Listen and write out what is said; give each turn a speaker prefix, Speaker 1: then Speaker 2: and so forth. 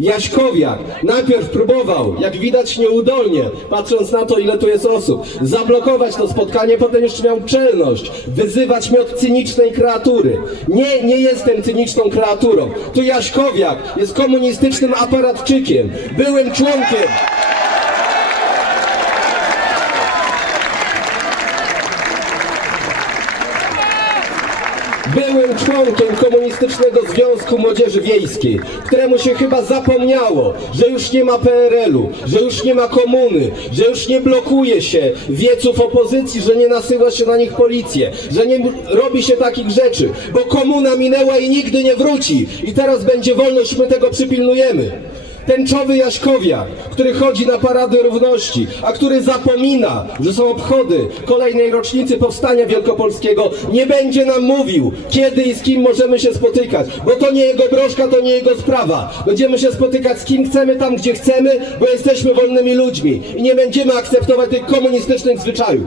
Speaker 1: Jaśkowiak najpierw próbował, jak widać nieudolnie, patrząc na to, ile tu jest osób, zablokować to spotkanie, potem jeszcze miał czelność wyzywać mnie od cynicznej kreatury. Nie, nie jestem cyniczną kreaturą. Tu Jaśkowiak jest komunistycznym aparatczykiem, byłym członkiem. Byłym członkiem Komunistycznego Związku Młodzieży Wiejskiej, któremu się chyba zapomniało, że już nie ma PRL-u, że już nie ma komuny, że już nie blokuje się wieców opozycji, że nie nasyła się na nich policję, że nie robi się takich rzeczy, bo komuna minęła i nigdy nie wróci. I teraz będzie wolność, my tego przypilnujemy. Tęczowy Jaśkowiak, który chodzi na parady równości, a który zapomina, że są obchody kolejnej rocznicy Powstania Wielkopolskiego, nie będzie nam mówił, kiedy i z kim możemy się spotykać, bo to nie jego broszka, to nie jego sprawa. Będziemy się spotykać z kim chcemy, tam gdzie chcemy, bo jesteśmy wolnymi ludźmi i nie będziemy akceptować tych komunistycznych zwyczajów.